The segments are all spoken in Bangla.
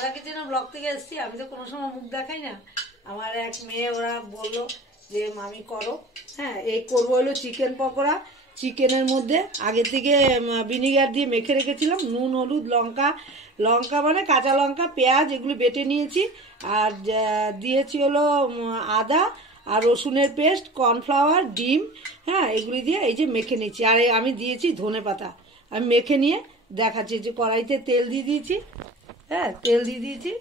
রাধা কিচেনের ব্লগ থেকে এসেছি। আমি তো কোনো সময় মুখ দেখাই না। আমার এক মেয়ে ওরা বললো যে মামি করো। হ্যাঁ, এই করবো হলো চিকেন পকোড়া। চিকেনের মধ্যে আগে থেকে ভিনিগার দিয়ে মেখে রেখেছিলাম, নুন হলুদ লঙ্কা মানে কাঁচা লঙ্কা পেঁয়াজ এগুলো বেটে নিয়েছি। আর দিয়েছি হলো আদা আর রসুনের পেস্ট, কর্নফ্লাওয়ার, ডিম। হ্যাঁ, এগুলি দিয়ে এই যে মেখে নিয়েছি। আর আমি দিয়েছি ধনে পাতা। আমি মেখে নিয়ে দেখাচ্ছি যে কড়াইতে তেল দিয়ে দিয়েছি। হ্যাঁ, তেল দিয়ে দিয়েছি,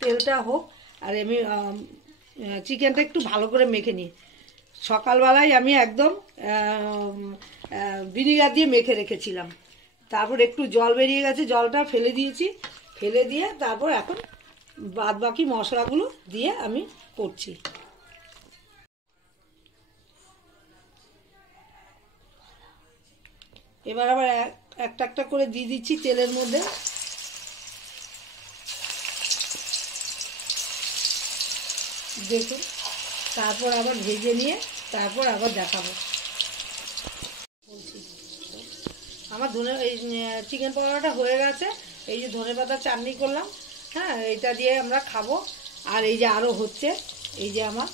তেলটা হোক। আর আমি চিকেনটা একটু ভালো করে মেখে নিই। সকালবেলায় আমি একদম ভিনিগার দিয়ে মেখে রেখেছিলাম। তারপর একটু জল বেরিয়ে গেছে, জলটা ফেলে দিয়েছি। ফেলে দিয়ে তারপর এখন বাদ বাকি মশলাগুলো দিয়ে আমি করছি। এবার আবার একটা একটা করে দিয়ে দিচ্ছি তেলের মধ্যে। দেখুন, তারপর আবার ভেজে নিয়ে তারপর আবার দেখাবো। আমার এই চিকেন পকোড়াটা হয়ে গেছে। এই যে ধনেপাতা চাটনি করলাম, হ্যাঁ, এটা দিয়ে আমরা খাবো। আর এই যে আরও হচ্ছে, এই যে আমার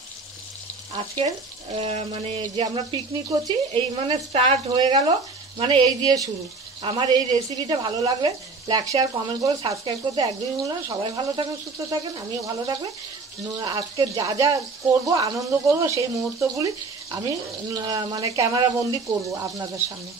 আজকের মানে যে আমরা পিকনিক করছি, এই মানে স্টার্ট হয়ে গেল, মানে এই দিয়ে শুরু। আমার এই রেসিপিটা ভালো লাগলে লাইক শেয়ার কমেন্ট করে সাবস্ক্রাইব করতে একদমই ভুলো না। সবাই ভালো থাকেন, সুস্থ থাকেন, আমিও ভালো থাকবে। আজকে যা যা করবো, আনন্দ করব, সেই মুহূর্তগুলি আমি মানে ক্যামেরা বন্দি করবো আপনাদের সামনে।